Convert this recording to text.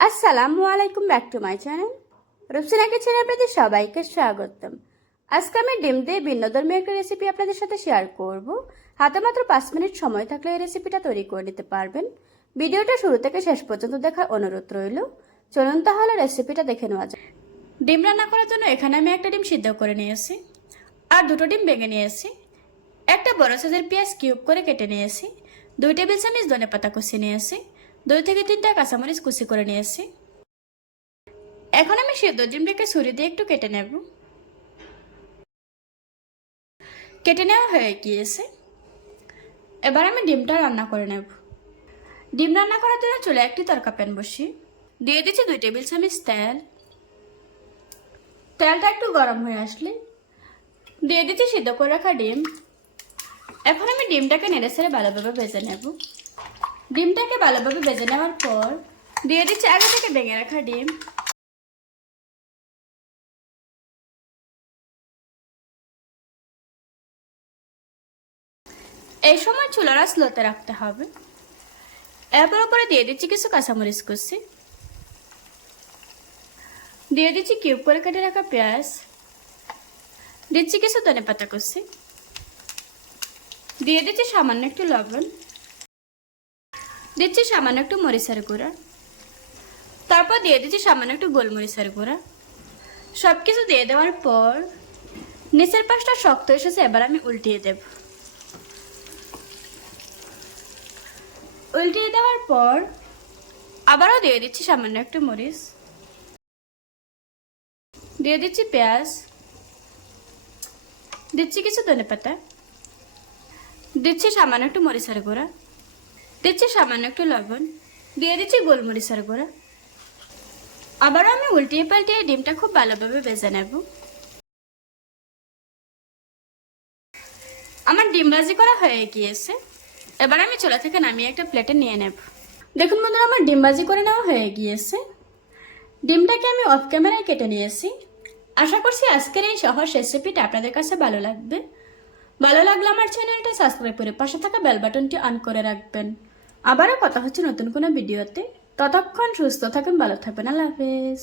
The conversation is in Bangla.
আসসালামু আলাইকুম back to my channel Rupsina কিচেনে আপনাদের সবাইকে স্বাগতম। আজকে আমি ডিম দিয়ে ভিন্নধর্মী একটা রেসিপি আপনাদের সাথে শেয়ার করব। হাতে মাত্র পাঁচ মিনিট সময় থাকলে এই রেসিপিটা তৈরি করে নিতে পারবেন। ভিডিওটা শুরু থেকে শেষ পর্যন্ত দেখার অনুরোধ রইল। চলুন তাহলে রেসিপিটা দেখে নেওয়া যাক। ডিম রান্না করার জন্য এখানে আমি একটা ডিম সিদ্ধ করে নিয়েছি আর দুটো ডিম ভেঙে নিয়েছি। একটা বড় সাইজের পেঁয়াজ কিউব করে কেটে নিয়েছি। দুই টেবিল চামচ ধনে পাতা কুচি নিয়েছি। দুই থেকে তিনটা কাঁচামরিচ কুচি করে নিয়েছি। এখন আমি সেদ্ধ ডিমটাকে ছুরি দিয়ে একটু কেটে নেব। কেটে নেওয়া হয়ে গিয়েছে। এবার আমি ডিমটা রান্না করে নেব। ডিম রান্না করার জন্য চলে একটি তরকা প্যান বসি। দিয়ে দিচ্ছি দুই টেবিল চামচ তেল। তেলটা একটু গরম হয়ে আসলে দিয়ে দিচ্ছি সিদ্ধ করে রাখা ডিম। এখন আমি ডিমটাকে নেড়ে ছেড়ে ভালোভাবে ভেজে নেব। ডিমটাকে ভালোভাবে ভেজে নেওয়ার পর দিয়ে দিচ্ছি আগে থেকে ভেঙে রাখা ডিম। এই সময় চুলারা স্লোতে রাখতে হবে। এরপর উপরে দিয়ে দিচ্ছি কিছু কাঁচামরিচ কুচি। দিয়ে দিচ্ছি কিউব করে কেটে রাখা পেঁয়াজ। দিচ্ছি কিছু ধনে পাতা কুচি। দিয়ে দিচ্ছি সামান্য একটু লবণ। দিচ্ছি সামান্য একটু মরিচের গুঁড়া। তারপর দিয়ে দিচ্ছি সামান্য একটু গোলমরিচের গুঁড়া। সব কিছু দিয়ে দেওয়ার পর নিচের পাশটা শক্ত এসেছে, এবার আমি উল্টিয়ে দেব। উল্টিয়ে দেওয়ার পর আবারও দিয়ে দিচ্ছি সামান্য একটু মরিচ। দিয়ে দিচ্ছি পেঁয়াজ। দিচ্ছি কিছু ধনে পাতা দিচ্ছি সামান্য একটু মরিচের গুঁড়া। দিচ্ছি সামান্য একটু লবণ। দিয়ে দিচ্ছি গোলমরিচের গুঁড়া। আবারও আমি উল্টিয়ে পাল্টিয়ে ডিমটা খুব ভালোভাবে ভেজে নেব। আমার ডিম ভাজি করা হয়ে গিয়েছে। এবার আমি চুলা থেকে নামিয়ে একটা প্লেটে নিয়ে নেব। দেখুন বন্ধুরা, আমার ডিম ভাজি করে নেওয়া হয়ে গিয়েছে। ডিমটাকে আমি অফ ক্যামেরায় কেটে নিয়েছি। আশা করছি আজকের এই সহজ রেসিপিটা আপনাদের কাছে ভালো লাগবে। ভালো লাগলে আমার চ্যানেলটা সাবস্ক্রাইব করে পাশে থাকা বেল বাটনটি অন করে রাখবেন। আবারও কথা হচ্ছে নতুন কোনো ভিডিওতে। ততক্ষণ সুস্থ থাকেন ভালো থাকবেন আল্লাহ হাফেজ।